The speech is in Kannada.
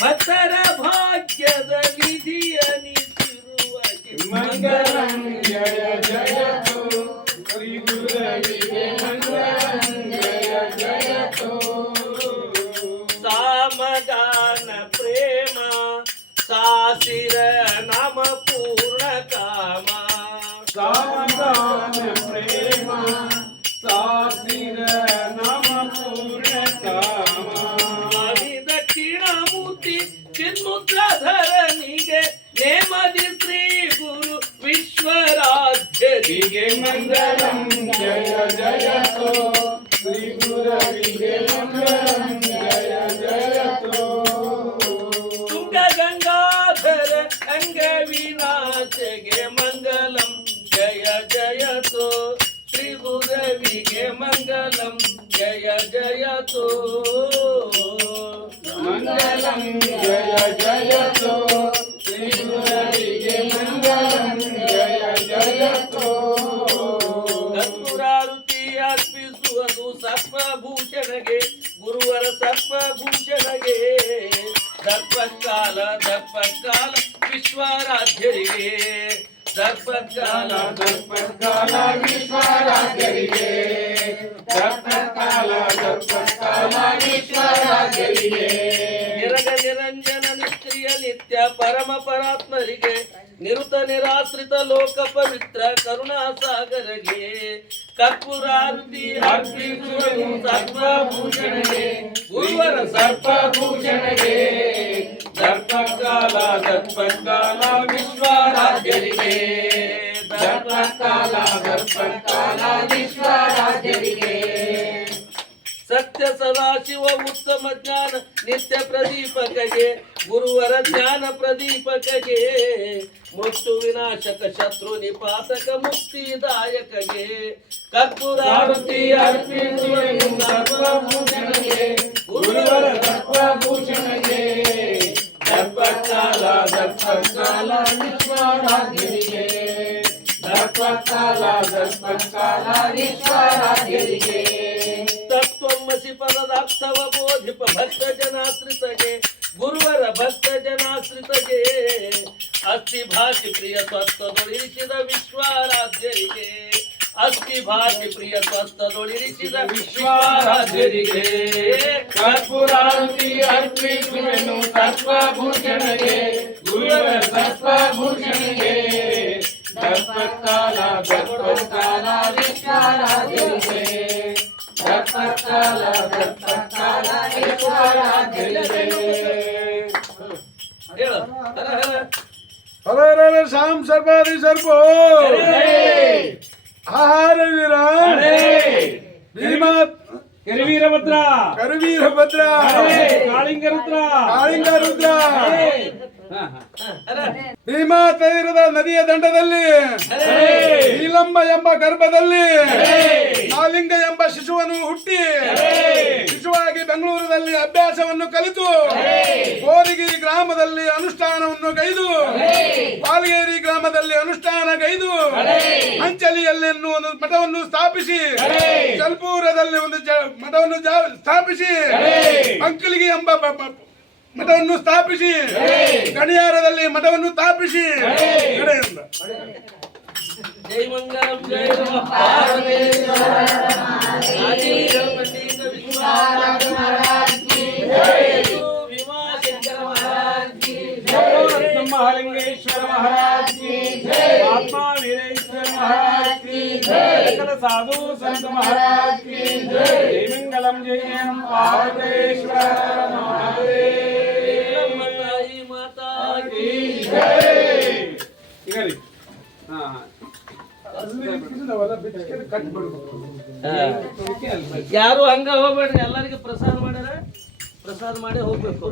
ಭಕ್ತರ ಭಾಗ್ಯದ ನಿಧಿಯ ನಿಂತಿರುವಗೆ ಮಂಗಲಂ ಜಯ ಜಯ ಶ್ರೀ ಗುರುವಿಗೆ ಮಂಗಲಂ ಜಯ ಜಯ ಸಾಮಗಾನ ಪ್ರೇಮ ಸಾಸಿರ ನಾಮ ಪೂರ್ಣ ಕಾಮ ಸಾಮಗಾನ ಪ್ರೇಮ ಸಾಸಿರ ನಾಮ ಪೂರ್ಣ ಕಾಮ ದಕ್ಷಿಣಾಮೂರ್ತಿ ಚಿನ್ಮುದ್ರಾಧರನಿಗೆ ನೇಮದಿ ಶ್ರೀ ಗುರು ವಿಶ್ವರಾಧ್ಯರಿಗೆ ಮಂಗಲಂ ಜಯ ಜಯ ಶ್ರೀ ಗುರುವಿಗೆ ಮಂಗಲಂ ಜಯ ಜಯ ತುಂಗ ಗಂಗಾಧರ ಅಂಗ ವಿನಾಶಗೆ ಮಂಗಲಂ ಜಯ ಜಯ ಶ್ರೀ ಗುರುವಿಗೆ ಮಂಗಲಂ ಜಯ ಜಯ ಮಂಗಲಂ ಜಯ ಜಯ ಶ್ರೀ ಗುರುವಿಗೆ ಮಂಗಲಂ ಜಯ ಜಯ ಕರ್ಪೂರಾರುತಿ ಅರ್ಪಿಸುವುದು ಸರ್ಪಭೂಷಣಗೆ ಗುರುವರ ಸರ್ಪಭೂಷಣಗೆ ದರ್ಪಕಾಲ ದರ್ಪಕಾಲ ವಿಶ್ವರಾಧ್ಯರಿಗೆ ದರ್ಪಕಾಲ ದರ್ಪಕಾಲ ವಿಶ್ವರಾಧ್ಯರಿಗೆ ದರ್ಪಕಾಲ ದರ್ಪಕಾಲ ವಿಶ್ವರಾಧ್ಯರಿಗೆ ನಿರಗ ನಿರಂಜನ ನಿಷ್ಕ್ರಿಯ ನಿತ್ಯ ಪರಮ ಪರಾತ್ಮರಿಗೆ ನಿರುತ ನಿರಾಶ್ರಿತ ಲೋಕ ಪವಿತ್ರ ಕರುಣಾಸಾಗರಗೆ ಕರ್ಪೂರಾರುತಿ ಅರ್ಪಿಸುವುದು ಸರ್ಪಭೂಷಣಗೆ ಗುರುವರ ಸರ್ಪಭೂಷಣಗೆ ದರ್ಪಕಾಲ ದರ್ಪಕಾಲ ವಿಶ್ವರಾಧ್ಯರಿಗೆ ದರ್ಪಕಾಲ ಕಾಲ ದರ್ಪಣ ಕಾಲ ವಿಶ್ವರಾಜರಿಗೆ ಸತ್ಯ ಸದಾಶಿವ ಉತ್ತಮ ಜ್ಞಾನ ನಿತ್ಯ ಪ್ರದೀಪಕಗೆ ಗುರುವರ ಜ್ಞಾನ ಪ್ರದೀಪಕಗೆ ಮೃತ್ಯು ವಿನಾಶಕ ಶತ್ರು ನಿಪಾತಕ ಮುಕ್ತಿದಾಯಕಗೆ ಕರ್ಪೂರಾರತಿ ಅರ್ಪಿಸುವೆನು ಸರ್ವಭೂಷಣಗೆ ಗುರುವರ ಸರ್ವಭೂಷಣಗೆ ದರ್ಪಕಾಲ ವಿಶ್ವರಾಜರಿಗೆ ದರ್ಪಕಾಲ ವಿಶ್ವರಾಜರಿಗೆ ತತ್ವಮಸಿ ಪದದಾರ್ಥವ ಬೋಧಿಪ ಭಕ್ತ ಜನಾಶ್ರಿತಗೆ ಗುರುವರ ಭಕ್ತ ಜನಾಶ್ರಿತಗೆ ಅಸ್ಥಿ ಭಾಷಿ ಪ್ರಿಯ ಸ್ವಸ್ಥದೊಳಿರಿಸಿದ ವಿಶ್ವರಾಜ್ಯರಿಗೆ ಅಸ್ಥಿ ಭಾಷಿ ಪ್ರಿಯ ಸ್ವಸ್ಥದೊಳಿರಿಸಿದ ವಿಶ್ವರಾಜ್ಯರಿಗೆ ಕರ್ಪೂರಾರತಿ ಅರ್ಪಿಸುವೆನು ಸರ್ವಭೂಷಣಗೆ ಗುರುವರ ಸರ್ವಭೂಷಣಗೆ ದರ್ಪಕಾಲ ವಿಶ್ವರಾಜರಿಗೆ ದರ್ಪಕಾಲ ವಿಶ್ವರಾಜರಿಗೆ ಹೇಳ ಹರ ಶಾಂ ಸರ್ಪಾದಿ ಸರ್ಪೋ ಆಹಾರ ವೀರ ಭೀಮಾ ಕರಿವೀರಭದ್ರ ಕರವೀರಭದ್ರ ಕಾಳಿಂಗ ರುದ್ರ ಕಾಳಿಂಗ ರುದ್ರ ಭೀಮಾ ತೀರದ ನದಿಯ ದಂಡದಲ್ಲಿ ನೀಲಂಬ ಎಂಬ ಗರ್ಭದಲ್ಲಿ ನಾಲಿಂಗ ಎಂಬ ಶಿಶುವನ್ನು ಹುಟ್ಟಿ ಶಿಶುವಾಗಿ ಬೆಂಗಳೂರಿನಲ್ಲಿ ಅಭ್ಯಾಸವನ್ನು ಕಲಿತು ಗೋರಿಗಿರಿ ಗ್ರಾಮದಲ್ಲಿ ಅನುಷ್ಠಾನವನ್ನು ಗೈದು ಪಾಲ್ಗೇರಿ ಗ್ರಾಮದಲ್ಲಿ ಅನುಷ್ಠಾನ ಗೈದು ಅಂಚಲಿಯಲ್ಲಿ ಒಂದು ಮಠವನ್ನು ಸ್ಥಾಪಿಸಿ ಜಲ್ಪೂರದಲ್ಲಿ ಒಂದು ಮಠವನ್ನು ಸ್ಥಾಪಿಸಿ ಅಂಕಲಿಗೆ ಎಂಬ ಮಠವನ್ನು ಸ್ಥಾಪಿಸಿ ಗಣಿಯಾರದಲ್ಲಿ ಮಠವನ್ನು ಸ್ಥಾಪಿಸಿ ಕಡೆಯಿಂದ ಜೈ ಮಂಗಲಂ ಜೈ ನಮಃ ಪಾರ್ವತೀಶ್ವರ ಆದಿರಂಗದಿಂದ ವಿಶ್ವರಾಜ ಮಹಾರಾಜ್ ಕಿ ಜೈ ಭೀಮಾಶಂಕರ ಮಹಾರಾಜ್ ಕಿ ಜೈ ರತ್ನ ಮಹಾಲಿಂಗೇಶ್ವರ ಮಹಾರಾಜ್ ಕಿ ಜೈ ಆತ್ಮ ವೀರೇಶ್ವರ ಮಹಾರಾಜ್ ಕಿ ಜೈ ಸಕಲ ಸಾಧು ಸಂತ ಮಹಾರಾಜ್ ಕಿ ಜೈ ಜೈ ಮಂಗಲಂ ಜೈ ನಮಃ ಪಾರ್ವತೀಶ್ವರ ಮಹಾದೇವ ತಾಯಿ ಮಾತಾ ಕಿ ಈಗ ರೀ ಯಾರು ಹಂಗ ಹೋಗ್ಬೇಡ್ರಿ ಎಲ್ಲರಿಗೂ ಪ್ರಸಾದ ಮಾಡ್ಯಾರ ಪ್ರಸಾದ ಮಾಡಿ ಹೋಗ್ಬೇಕು